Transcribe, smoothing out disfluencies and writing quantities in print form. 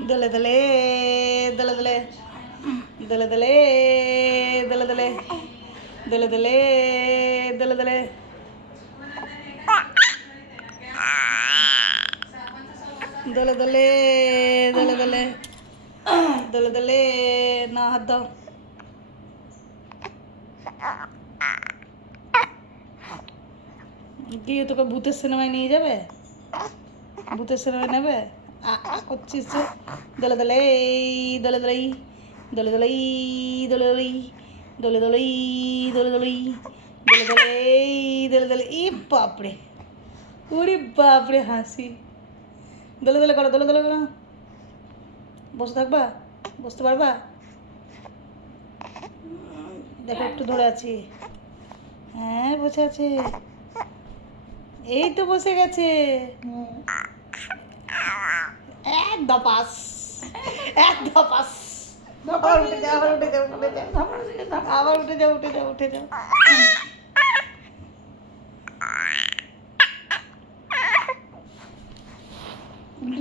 দলে দলে দলে দলে দলে দলে দলে দলে দলে দলে দলে দলে দলে দলে দলে দলে দলে দলে না হাত দাও। কি তোকে ভূতের সিনেমায় নিয়ে যাবে? ভূতের সিনেমায় নেবে? করছিস যে দলে দলে দলে দলে দলে দলে দলে দলে দলে দলে দলে দলে দলে দলে দলে ই বাপরে, ওরে বাপরে হাসি। দলে দলে করো, দলে দলে করো। বসে থাকবা? বসতে পারবা? দেখো একটু ধরে আছি। হ্যাঁ বসে আছে, এই তো বসে গেছে। এক ধপাস, এক ধপাস। আবার উঠে যাও, আবার উঠে যাও, উঠে যাও, আবার উঠে যাও, উঠে যাও, উঠে যাও।